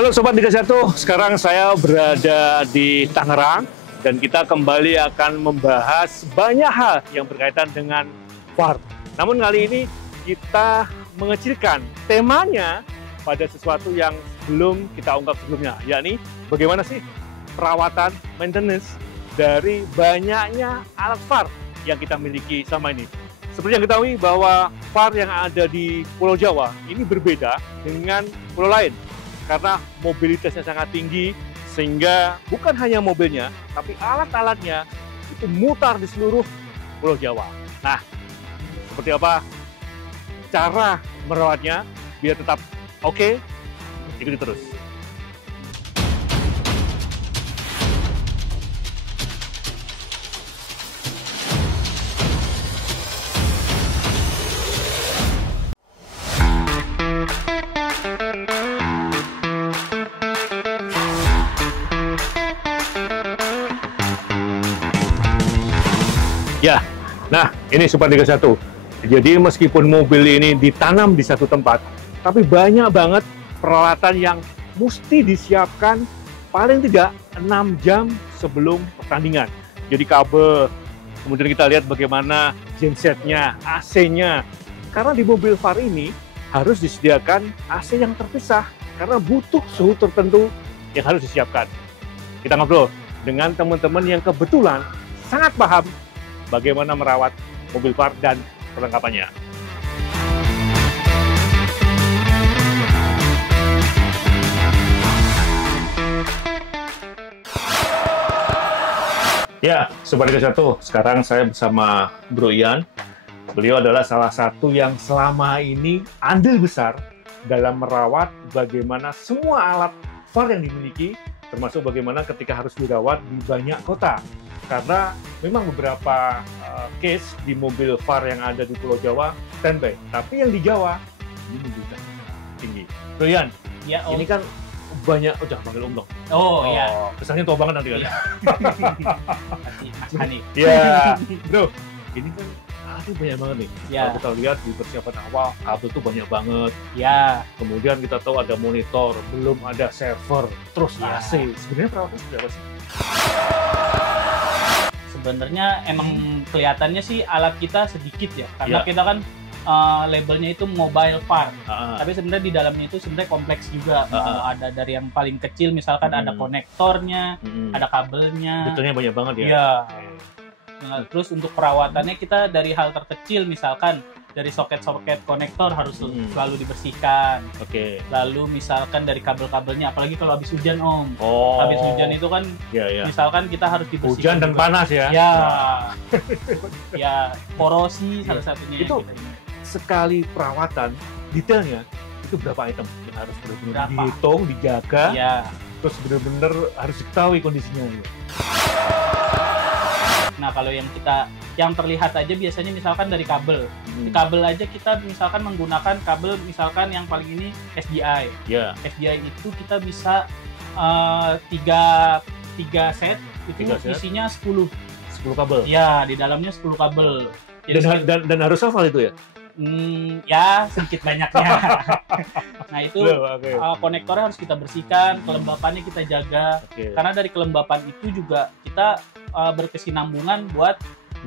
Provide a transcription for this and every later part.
Halo Sobat Liga 1, sekarang saya berada di Tangerang dan kita kembali akan membahas banyak hal yang berkaitan dengan VAR. Namun kali ini kita mengecilkan temanya pada sesuatu yang belum kita ungkap sebelumnya, yakni bagaimana sih perawatan, maintenance dari banyaknya alat VAR yang kita miliki selama ini. Seperti yang ketahui bahwa VAR yang ada di Pulau Jawa ini berbeda dengan pulau lain. Karena mobilitasnya sangat tinggi, sehingga bukan hanya mobilnya, tapi alat-alatnya itu mutar di seluruh Pulau Jawa. Nah, seperti apa cara merawatnya biar tetap oke? Ikuti terus. Ya, nah ini Sobat Liga 1. Jadi meskipun mobil ini ditanam di satu tempat, tapi banyak banget peralatan yang mesti disiapkan paling tidak 6 jam sebelum pertandingan. Jadi kabel, kemudian kita lihat bagaimana gensetnya, AC-nya. Karena di mobil VAR ini harus disediakan AC yang terpisah, karena butuh suhu tertentu yang harus disiapkan. Kita ngobrol dengan teman-teman yang kebetulan sangat paham bagaimana merawat mobil VAR dan perlengkapannya. Ya, Sobat Liga 1, sekarang saya bersama Bro Ian. Beliau adalah salah satu yang selama ini andil besar dalam merawat bagaimana semua alat VAR yang dimiliki, termasuk bagaimana ketika harus dirawat di banyak kota. Karena memang beberapa case di mobil VAR yang ada di Pulau Jawa standby, tapi yang di Jawa ini juga tinggi. Bro Ian, ya, Om. ini kan banyak, jangan panggil Om dong. Oh iya. Kesannya tua banget nanti kan. Iya. Mas Hanif. Ya, Bro, ini kan aduh banyak banget nih. Ya. Kalau kita lihat di persiapan awal, kabel tuh banyak banget. Ya. Kemudian kita tahu ada monitor, belum ada server, terus Ya. AC. Sebenarnya perawatan seperti apa sih? Sebenarnya emang kelihatannya sih alat kita sedikit ya, karena Ya. kita kan labelnya itu mobile VAR. Ah, Tapi sebenarnya di dalamnya itu sebenarnya kompleks juga. Mau ada dari yang paling kecil, misalkan ada konektornya, ada kabelnya. detailnya banyak banget ya. Iya. Nah, terus untuk perawatannya kita dari hal terkecil, misalkan dari soket-soket konektor harus selalu dibersihkan. Oke. Lalu misalkan dari kabel-kabelnya, apalagi kalau habis hujan Om. Oh. Habis hujan itu kan Ya. misalkan kita harus Hujan dibersihkan dan juga. panas ya. Ya. Nah, Ya, korosi salah satunya Itu- yang kita ini. sekali perawatan detailnya itu berapa item yang harus benar-benar Berapa? dihitung, dijaga, Ya. terus benar-benar harus diketahui kondisinya. Nah, kalau yang terlihat aja biasanya misalkan dari kabel. Di kabel aja kita misalkan menggunakan kabel misalkan yang paling ini SDI. Ya. SDI itu kita bisa tiga set itu Tiga set. isinya 10. 10 kabel. Ya, di dalamnya 10 kabel. Jadi Dan harus hafal itu ya? ya sedikit banyaknya. Nah itu Oke. konektornya harus kita bersihkan, kelembapannya kita jaga. Oke. Karena dari kelembapan itu juga kita berkesinambungan buat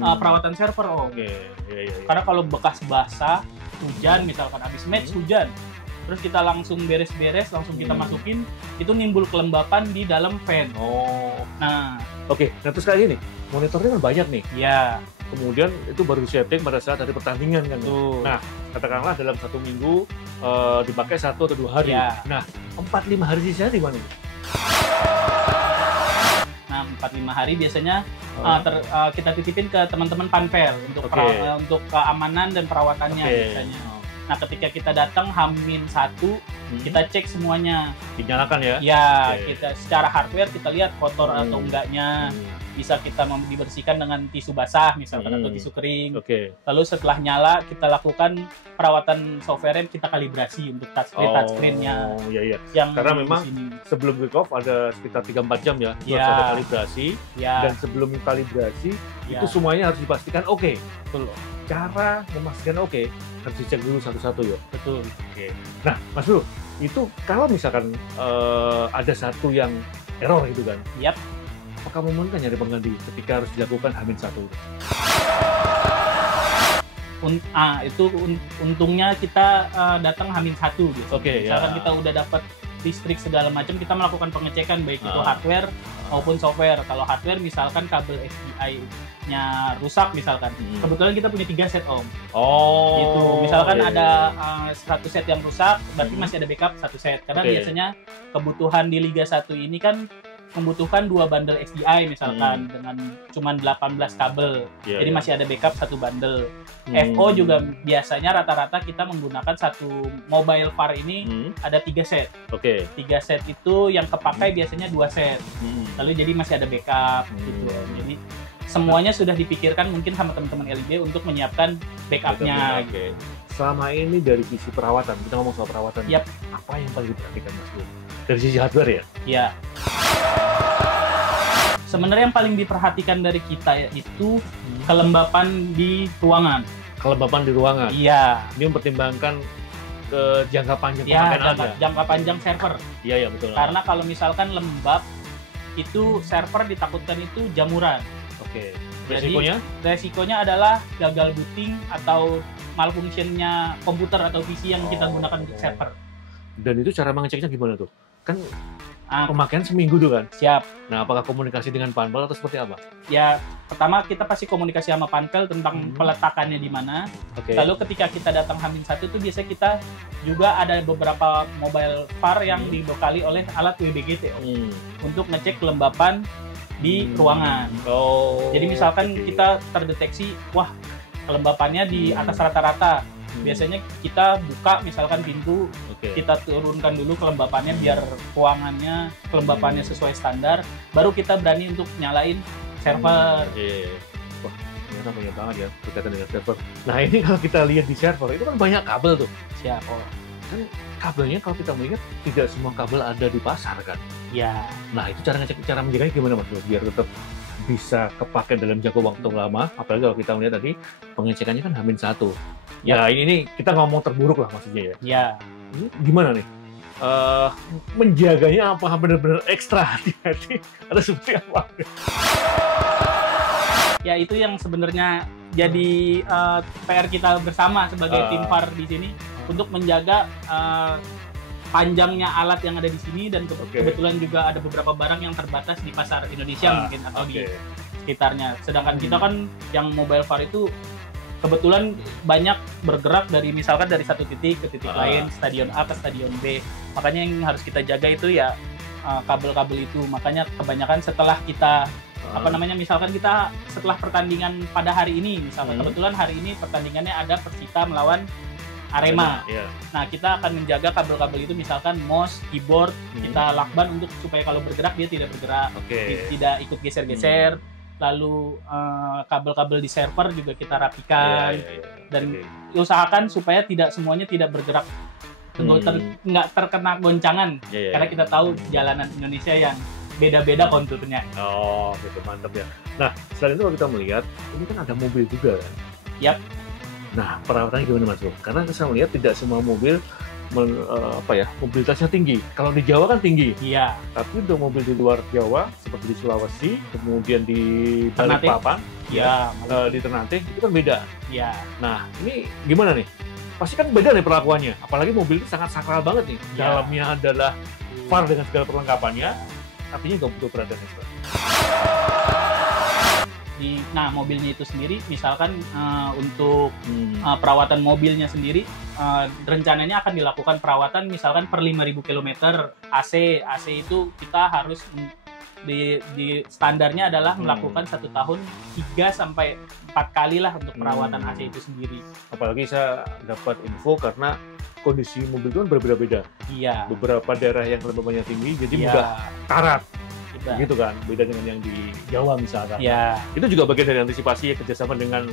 perawatan server Om. Oke. Ya. Karena kalau bekas basah, hujan misalkan habis match hujan, terus kita langsung beres-beres, langsung kita masukin, itu nimbul kelembapan di dalam fan. Oh. Nah, Oke. Nah terus kali ini monitornya kan banyak nih. ya Kemudian itu baru setting pada saat hari pertandingan kan. tuh. Nah, katakanlah dalam 1 minggu dipakai 1 atau 2 hari. Ya. Nah, 4-5 hari sisanya di mana? Nah, 4-5 hari biasanya kita titipin ke teman-teman Panpel untuk Oke. untuk keamanan dan perawatannya Oke. biasanya. Nah, ketika kita datang H-1, kita cek semuanya. Dinyalakan ya? Ya, Oke. kita secara hardware kita lihat kotor atau enggaknya. Bisa kita dibersihkan dengan tisu basah misalkan atau tisu kering. Oke. Lalu setelah nyala kita lakukan perawatan software, kita kalibrasi untuk touchscreen-nya. Oh, iya. Yang Karena di memang sini. sebelum kick off ada sekitar 3-4 jam ya, terus Ya. ada kalibrasi, Ya, dan sebelum kalibrasi ya. itu semuanya harus dipastikan oke. Betul. Cara memastikan oke harus dicek dulu satu-satu ya. Betul. Oke. Nah, Mas Bro, Itu kalau misalkan ada satu yang error gitu kan, Yap. apakah memungkinkan nyari pengganti ketika harus dilakukan H-1 itu? Untungnya kita datang H-1 gitu. Oke, Misalkan ya. kita udah dapat listrik segala macam, kita melakukan pengecekan baik itu hardware maupun software. Kalau hardware misalkan kabel SDI-nya rusak misalkan. Kebetulan kita punya 3 set Om. Oh. Gitu. Misalkan iya, ada iya. 100 set yang rusak, berarti masih ada backup 1 set. Karena biasanya kebutuhan di Liga 1 ini kan membutuhkan 2 bundle SDI misalkan dengan cuman 18 kabel. Jadi masih ada backup 1 bundle. FO juga biasanya rata-rata kita menggunakan satu mobile VAR ini ada 3 set. 3 set itu yang kepakai biasanya 2 set. Lalu jadi masih ada backup gitu. Jadi semuanya sudah dipikirkan mungkin sama teman-teman LIB untuk menyiapkan backupnya. Selama ini dari sisi perawatan, kita ngomong soal perawatan. Yap. Apa yang paling diperhatikan Mas Bro? Dari sisi hardware ya? Ya. Sebenarnya yang paling diperhatikan dari kita itu kelembapan di ruangan. Kelembapan di ruangan. Iya. Ini mempertimbangkan ke jangka panjang Ya, pemakaian jangka panjang server. Iya, betul. Karena kalau misalkan lembab, itu server ditakutkan itu jamuran. Oke. Jadi resikonya adalah gagal booting atau malfunctionnya komputer atau PC yang kita gunakan untuk server. Dan itu cara mengeceknya gimana tuh? Kan pemakaian seminggu tuh kan? Siap. Nah, apakah komunikasi dengan panpel atau seperti apa? Ya, pertama kita pasti komunikasi sama panpel tentang peletakannya di mana. Lalu ketika kita datang H-1 itu biasanya kita juga ada beberapa mobile VAR yang dibekali oleh alat WBGT untuk ngecek kelembapan di ruangan. Jadi misalkan kita terdeteksi, wah kelembapannya di atas rata-rata. Biasanya kita buka misalkan pintu, kita turunkan dulu kelembapannya biar ruangannya kelembapannya sesuai standar, baru kita berani untuk nyalain server. Wah, ternyata banyak banget ya berkaitan dengan server. Nah ini kalau kita lihat di server itu kan banyak kabel tuh. Siap. Kan kabelnya kalau kita melihat tidak semua kabel ada di pasar kan? Ya. Nah itu cara menjaganya gimana Mas? Biar tetap bisa kepakai dalam jangka waktu lama, apalagi kalau kita melihat tadi pengecekannya kan H-1. Ya ini kita ngomong terburuk lah maksudnya ya. Ya. Ini gimana nih? Menjaganya apa benar-benar ekstra hati-hati atau seperti apa? Ya itu yang sebenarnya jadi PR kita bersama sebagai tim VAR di sini untuk menjaga panjangnya alat yang ada di sini dan kebetulan juga ada beberapa barang yang terbatas di pasar Indonesia mungkin atau di sekitarnya. Sedangkan kita kan yang mobile VAR itu kebetulan banyak bergerak dari misalkan dari satu titik ke titik lain, stadion A ke stadion B. Makanya yang harus kita jaga itu ya kabel-kabel itu. Makanya kebanyakan setelah kita misalkan kita setelah pertandingan pada hari ini, misalkan kebetulan hari ini pertandingannya ada Persita melawan Arema. Nah, kita akan menjaga kabel-kabel itu misalkan mouse, keyboard, kita lakban untuk supaya kalau bergerak dia tidak bergerak, tidak ikut geser-geser. Lalu kabel-kabel di server juga kita rapikan dan usahakan supaya tidak semuanya tidak bergerak, nggak terkena goncangan karena kita tahu jalanan Indonesia yang beda-beda konturnya. Oh, gitu, mantap ya. Nah, selain itu kalau kita melihat ini kan ada mobil juga kan? Yap. Nah, perawatannya gimana Mas Bro? Karena saya melihat tidak semua mobil mobilitasnya tinggi. Kalau di Jawa kan tinggi. Iya. Tapi untuk mobil di luar Jawa seperti di Sulawesi, kemudian di Balikpapan, di Ternate itu kan beda. Iya. Nah, ini gimana nih? Pasti kan beda nih perlakuannya. Apalagi mobil itu sangat sakral banget nih. Dalamnya adalah VAR dengan segala perlengkapannya. Artinya nggak butuh perhatian ekstra. Nah, mobilnya itu sendiri, misalkan untuk perawatan mobilnya sendiri, rencananya akan dilakukan perawatan misalkan per 5.000 km AC. AC itu kita harus di standarnya adalah melakukan 1 tahun 3-4 kali lah untuk perawatan AC itu sendiri. Apalagi saya dapat info karena kondisi mobil itu kan berbeda-beda. Iya. Beberapa daerah yang kelembabannya tinggi jadi mudah karat. Gitu kan, beda dengan yang di Jawa misalkan. Iya. Itu juga bagian dari antisipasi kerjasama dengan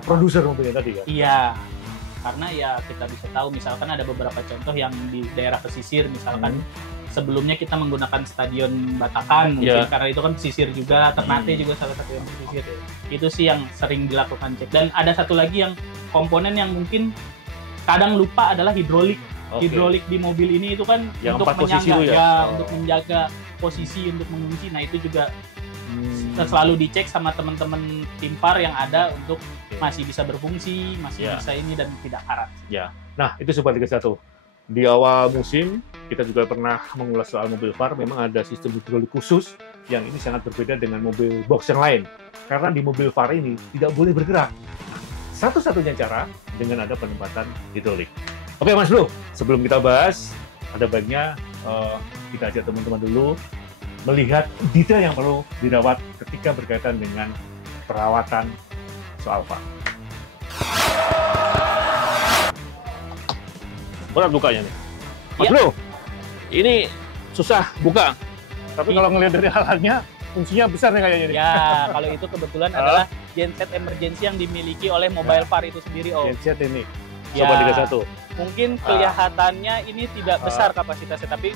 produser mobilnya tadi kan? Iya. Karena ya kita bisa tahu misalkan ada beberapa contoh yang di daerah pesisir misalkan sebelumnya kita menggunakan stadion Batakan mungkin karena itu kan pesisir juga, Ternate juga salah satu yang pesisir. Itu sih yang sering dilakukan cek. Dan ada satu lagi yang komponen yang mungkin kadang lupa adalah hidrolik. hidrolik di mobil ini itu kan yang untuk 4 posisi menyangga, itu ya? ya, Oh. untuk menjaga posisi untuk mengunci. Nah itu juga selalu dicek sama teman-teman tim VAR yang ada untuk masih bisa berfungsi, masih Ya. bisa ini dan tidak karat. Nah, itu Sobat Liga 1. Di awal musim, kita juga pernah mengulas soal mobil VAR. Memang ada sistem hidrolik khusus yang ini sangat berbeda dengan mobil box yang lain. Karena di mobil VAR ini tidak boleh bergerak. Satu-satunya cara dengan ada penempatan hidrolik. Oke Mas Bro, sebelum kita bahas, ada baiknya kita ajak teman-teman dulu melihat detail yang perlu dirawat ketika berkaitan dengan perawatan soal VAR. Berat bukanya nih. Mas Ya. Bro, ini susah buka. Tapi Iya. kalau ngelihat dari alatnya, fungsinya besar nih kayaknya nih. Ya, kalau itu kebetulan adalah genset emergency yang dimiliki oleh mobile VAR itu sendiri, Om. Genset ini, Ya. Sobat Liga 1. Mungkin kelihatannya ini tidak besar kapasitasnya, tapi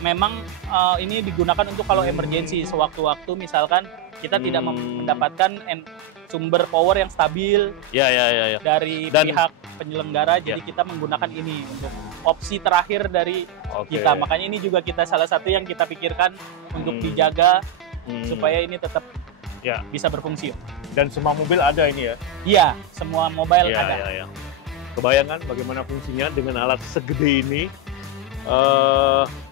memang ini digunakan untuk kalau emergency sewaktu-waktu misalkan kita tidak mendapatkan sumber power yang stabil Ya. dari Dan- pihak penyelenggara, jadi kita menggunakan ini untuk opsi terakhir dari Oke. kita. Makanya ini juga kita salah satu yang kita pikirkan untuk dijaga supaya ini tetap Ya. bisa berfungsi. Dan semua mobil ada ini ya. Iya, semua mobile Ya, ada. ya. Kebayangkan bagaimana fungsinya dengan alat segede ini.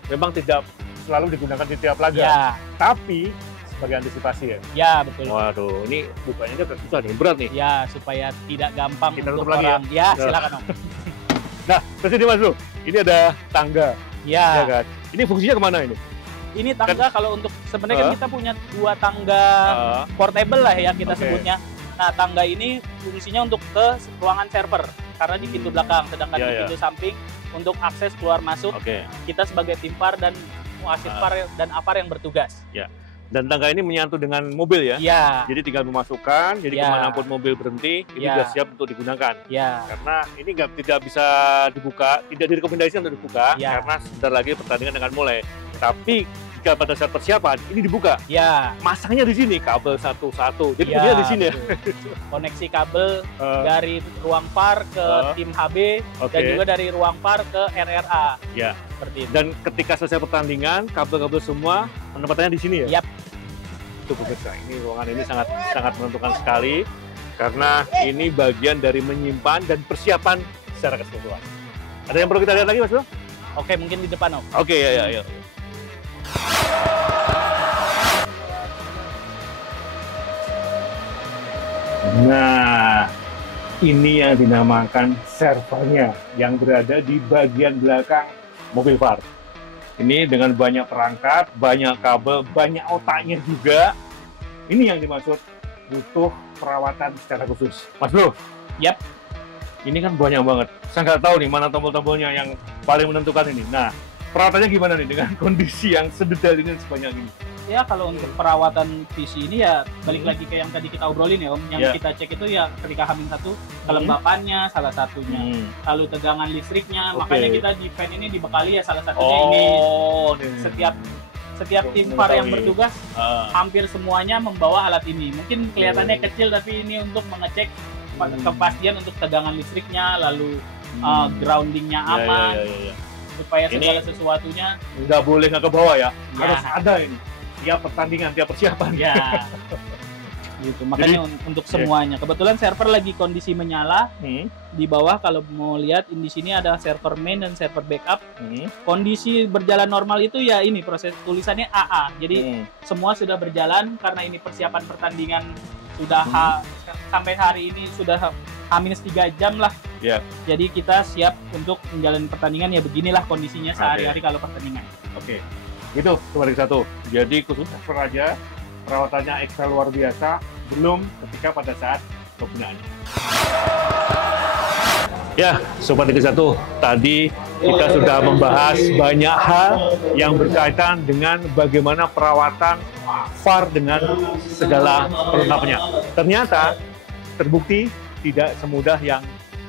Memang tidak selalu digunakan di tiap laga, Ya, tapi sebagai antisipasi ya. ya betul. Waduh, ini bukanya agak susah nih, berat nih. Ya, supaya tidak gampang Kita untuk tutup lagi orang. Ya, silakan Om. Nah, terus ini Mas Bro, ini ada tangga, ya Ya, kan? Ini fungsinya kemana ini? ini tangga kalau untuk sebenarnya kan kita punya 2 tangga Ah, portable lah ya kita Oke. sebutnya. Nah, tangga ini fungsinya untuk ke ruangan server karena di pintu belakang, sedangkan Ya, di ya. pintu samping untuk akses keluar masuk. Oke. Kita sebagai tim VAR dan wasit VAR dan APAR yang bertugas. Dan tangga ini menyatu dengan mobil ya? Ya, Jadi tinggal memasukkan, jadi Ya. kemanapun mobil berhenti, ini Ya. sudah siap untuk digunakan. ya, Karena ini tidak bisa dibuka, tidak direkomendasikan untuk dibuka, Ya. karena sebentar lagi pertandingan akan mulai. Tapi jika pada saat persiapan, ini dibuka. ya. Masangnya di sini, kabel satu-satu. Jadi Ya, kuncinya di sini ya? betul. Koneksi kabel Eh, dari ruang VAR ke tim HB Oke. dan juga dari ruang VAR ke RRA. Ya. Seperti itu. Dan ketika selesai pertandingan, kabel-kabel semua penempatannya di sini ya? Yap. Itu pemirsa, ini ruangan ini sangat menentukan sekali karena ini bagian dari menyimpan dan persiapan secara keseluruhan. Ada yang perlu kita lihat lagi, Mas Bro? Oke, mungkin di depan Om. Oke, ya. Nah, ini yang dinamakan servernya yang berada di bagian belakang mobil VAR. Ini dengan banyak perangkat, banyak kabel, banyak otaknya juga. Ini yang dimaksud butuh perawatan secara khusus. Mas Bro? Yap. Ini kan banyak banget. Saya nggak tahu nih mana tombol-tombolnya yang paling menentukan ini. Nah, perawatannya gimana nih dengan kondisi yang sedetail ini dan sebanyak ini? Ya, kalau untuk perawatan PC ini ya balik lagi ke yang tadi kita obrolin ya Om. Yang Ya. kita cek itu ya ketika H-1 kelembapannya salah satunya. Lalu tegangan listriknya, Oke. makanya kita di fan ini dibekali ya salah satunya ini. Setiap tim Untuk VAR yang mengetahui. bertugas Ah, hampir semuanya membawa alat ini. Mungkin kelihatannya kecil tapi ini untuk mengecek kepastian untuk tegangan listriknya, lalu groundingnya ya, aman, ya. supaya Ini- segala sesuatunya Nggak boleh nggak ke bawah ya. Ya. Harus ada ini. Tiap pertandingan, tiap persiapan. ya gitu. Makanya untuk semuanya. Kebetulan server lagi kondisi menyala. Hmm, Di bawah kalau mau lihat di sini ada server main dan server backup. hmm, Kondisi berjalan normal itu ya ini proses tulisannya AA. Jadi hmm. semua sudah berjalan karena ini persiapan pertandingan sudah sampai hari ini sudah H-3 jam lah. Ya. Jadi kita siap untuk menjalani pertandingan ya beginilah kondisinya sehari-hari kalau pertandingan. Oke. Gitu, Sobat Liga 1. Jadi khusus server aja, perawatannya ekstra luar biasa, belum ketika pada saat penggunaannya. Ya, Sobat Liga 1, tadi kita sudah membahas banyak hal yang berkaitan dengan bagaimana perawatan VAR dengan segala perlengkapannya. Ternyata terbukti tidak semudah yang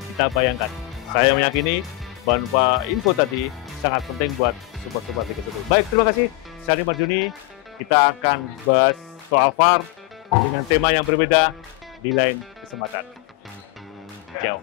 kita bayangkan. Saya meyakini bahwa info tadi sangat penting buat sobat-sobat Liga 1. Baik, terima kasih. Saya Adi Marjuni. Kita akan bahas soal VAR dengan tema yang berbeda di lain kesempatan. Ciao.